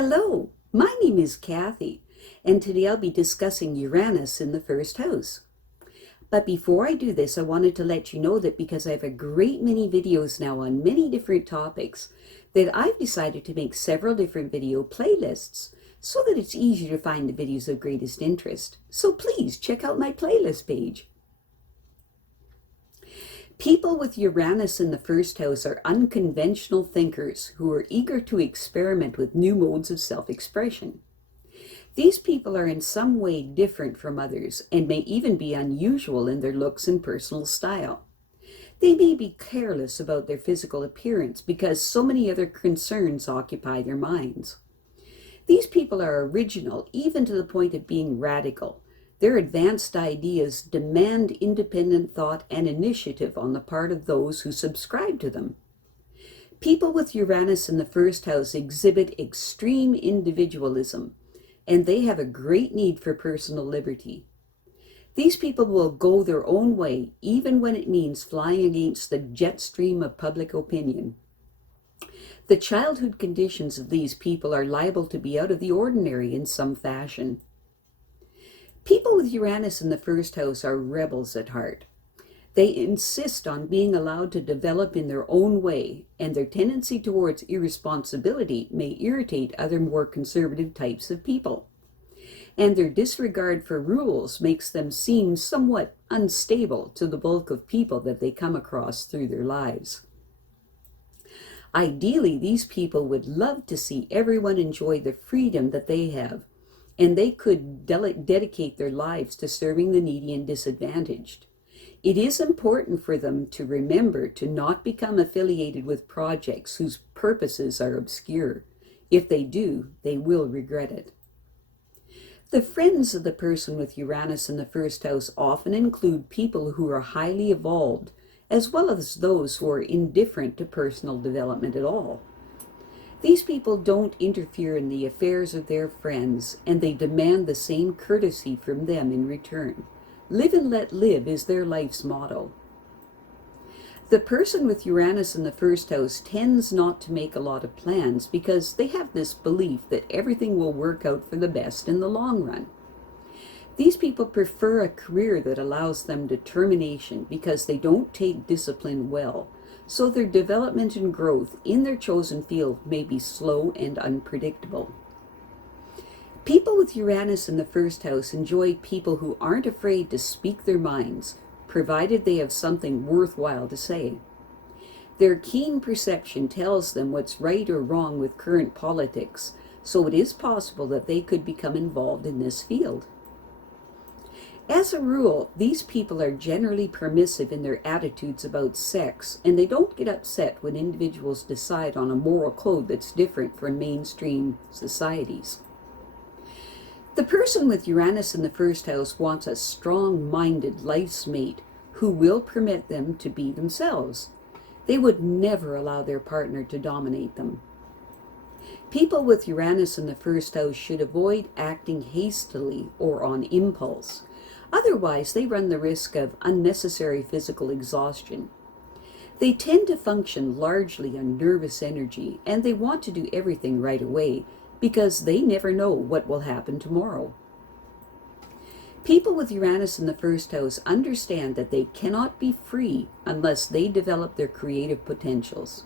Hello, my name is Kathy, and today I'll be discussing Uranus in the first house. But before I do this, I wanted to let you know that because I have a great many videos now on many different topics, that I've decided to make several different video playlists so that it's easier to find the videos of greatest interest. So please check out my playlist page. People with Uranus in the first house are unconventional thinkers who are eager to experiment with new modes of self-expression. These people are in some way different from others and may even be unusual in their looks and personal style. They may be careless about their physical appearance because so many other concerns occupy their minds. These people are original even to the point of being radical. Their advanced ideas demand independent thought and initiative on the part of those who subscribe to them. People with Uranus in the first house exhibit extreme individualism, and they have a great need for personal liberty. These people will go their own way, even when it means flying against the jet stream of public opinion. The childhood conditions of these people are liable to be out of the ordinary in some fashion. People with Uranus in the first house are rebels at heart. They insist on being allowed to develop in their own way, and their tendency towards irresponsibility may irritate other more conservative types of people. And their disregard for rules makes them seem somewhat unstable to the bulk of people that they come across through their lives. Ideally, these people would love to see everyone enjoy the freedom that they have, and they could dedicate their lives to serving the needy and disadvantaged. It is important for them to remember to not become affiliated with projects whose purposes are obscure. If they do, they will regret it. The friends of the person with Uranus in the first house often include people who are highly evolved, as well as those who are indifferent to personal development at all. These people don't interfere in the affairs of their friends, and they demand the same courtesy from them in return. Live and let live is their life's motto. The person with Uranus in the first house tends not to make a lot of plans because they have this belief that everything will work out for the best in the long run. These people prefer a career that allows them determination because they don't take discipline well, so their development and growth in their chosen field may be slow and unpredictable. People with Uranus in the first house enjoy people who aren't afraid to speak their minds, provided they have something worthwhile to say. Their keen perception tells them what's right or wrong with current politics, so it is possible that they could become involved in this field. As a rule, these people are generally permissive in their attitudes about sex, and they don't get upset when individuals decide on a moral code that's different from mainstream societies. The person with Uranus in the first house wants a strong-minded life's mate who will permit them to be themselves. They would never allow their partner to dominate them. People with Uranus in the first house should avoid acting hastily or on impulse. Otherwise, they run the risk of unnecessary physical exhaustion. They tend to function largely on nervous energy, and they want to do everything right away because they never know what will happen tomorrow. People with Uranus in the first house understand that they cannot be free unless they develop their creative potentials.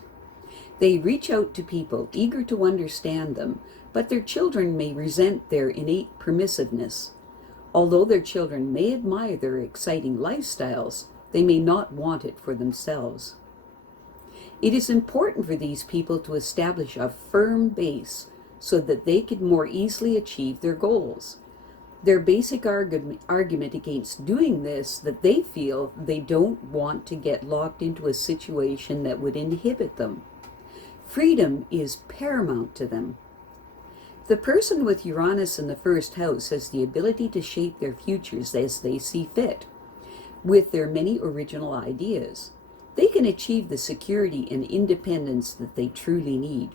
They reach out to people eager to understand them, but their children may resent their innate permissiveness. Although their children may admire their exciting lifestyles, they may not want it for themselves. It is important for these people to establish a firm base so that they can more easily achieve their goals. Their basic argument against doing this that they feel they don't want to get locked into a situation that would inhibit them. Freedom is paramount to them. The person with Uranus in the first house has the ability to shape their futures as they see fit. With their many original ideas, they can achieve the security and independence that they truly need.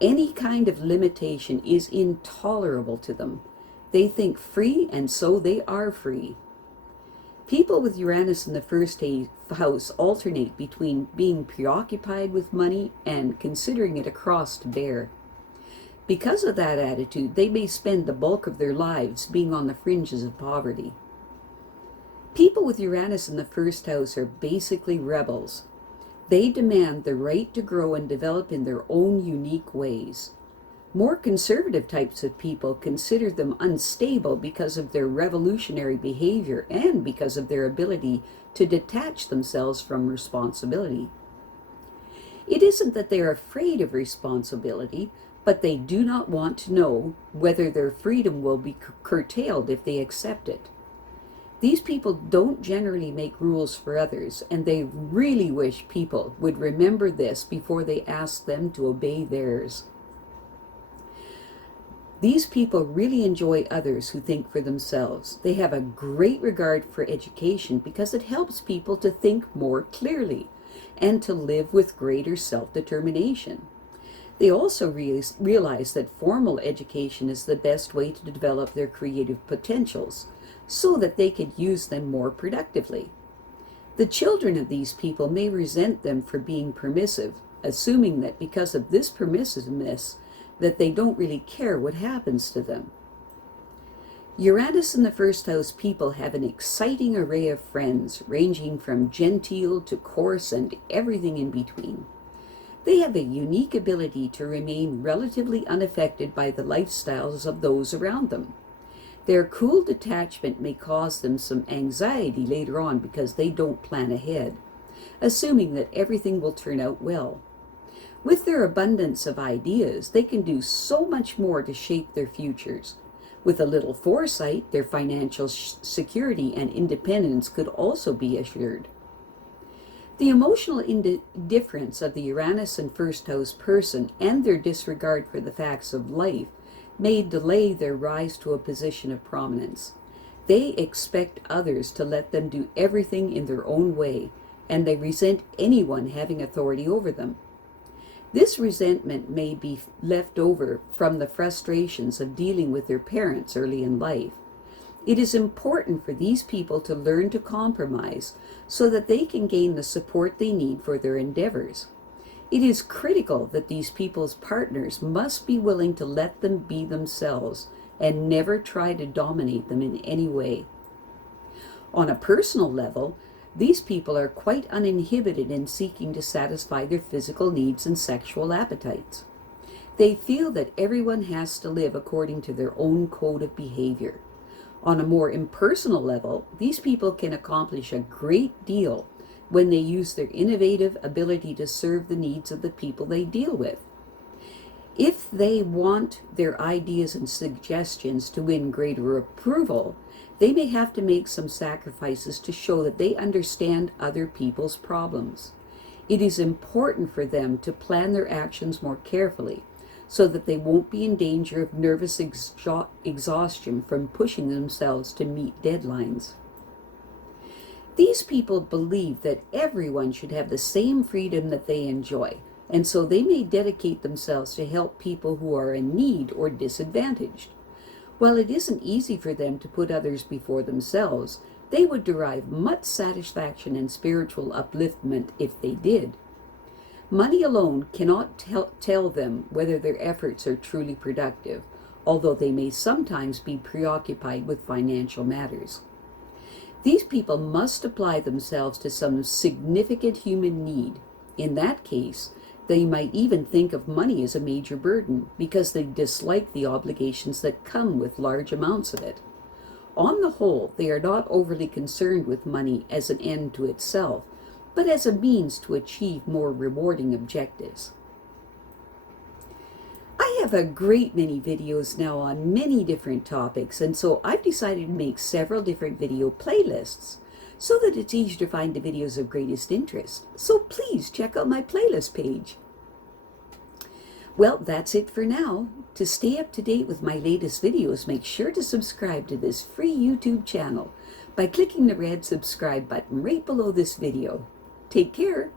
Any kind of limitation is intolerable to them. They think free, and so they are free. People with Uranus in the first house alternate between being preoccupied with money and considering it a cross to bear. Because of that attitude, they may spend the bulk of their lives being on the fringes of poverty. People with Uranus in the first house are basically rebels. They demand the right to grow and develop in their own unique ways. More conservative types of people consider them unstable because of their revolutionary behavior and because of their ability to detach themselves from responsibility. It isn't that they are afraid of responsibility, but they do not want to know whether their freedom will be curtailed if they accept it. These people don't generally make rules for others, and they really wish people would remember this before they ask them to obey theirs. These people really enjoy others who think for themselves. They have a great regard for education because it helps people to think more clearly and to live with greater self-determination. They also realize that formal education is the best way to develop their creative potentials so that they could use them more productively. The children of these people may resent them for being permissive, assuming that because of this permissiveness, that they don't really care what happens to them. Uranus in the first house people have an exciting array of friends, ranging from genteel to coarse and everything in between. They have a unique ability to remain relatively unaffected by the lifestyles of those around them. Their cool detachment may cause them some anxiety later on because they don't plan ahead, assuming that everything will turn out well. With their abundance of ideas, they can do so much more to shape their futures. With a little foresight, their financial security and independence could also be assured. The emotional indifference of the Uranus and first house person and their disregard for the facts of life may delay their rise to a position of prominence. They expect others to let them do everything in their own way, and they resent anyone having authority over them. This resentment may be left over from the frustrations of dealing with their parents early in life. It is important for these people to learn to compromise so that they can gain the support they need for their endeavors. It is critical that these people's partners must be willing to let them be themselves and never try to dominate them in any way. On a personal level, these people are quite uninhibited in seeking to satisfy their physical needs and sexual appetites. They feel that everyone has to live according to their own code of behavior. On a more impersonal level, these people can accomplish a great deal when they use their innovative ability to serve the needs of the people they deal with. If they want their ideas and suggestions to win greater approval, they may have to make some sacrifices to show that they understand other people's problems. It is important for them to plan their actions more carefully so that they won't be in danger of nervous exhaustion from pushing themselves to meet deadlines. These people believe that everyone should have the same freedom that they enjoy, and so they may dedicate themselves to help people who are in need or disadvantaged. While it isn't easy for them to put others before themselves, they would derive much satisfaction and spiritual upliftment if they did. Money alone cannot tell them whether their efforts are truly productive, although they may sometimes be preoccupied with financial matters. These people must apply themselves to some significant human need. In that case, they might even think of money as a major burden because they dislike the obligations that come with large amounts of it. On the whole, they are not overly concerned with money as an end to itself, but as a means to achieve more rewarding objectives. I have a great many videos now on many different topics, and so I've decided to make several different video playlists so that it's easy to find the videos of greatest interest. So please check out my playlist page. Well, that's it for now. To stay up to date with my latest videos, make sure to subscribe to this free YouTube channel by clicking the red subscribe button right below this video. Take care.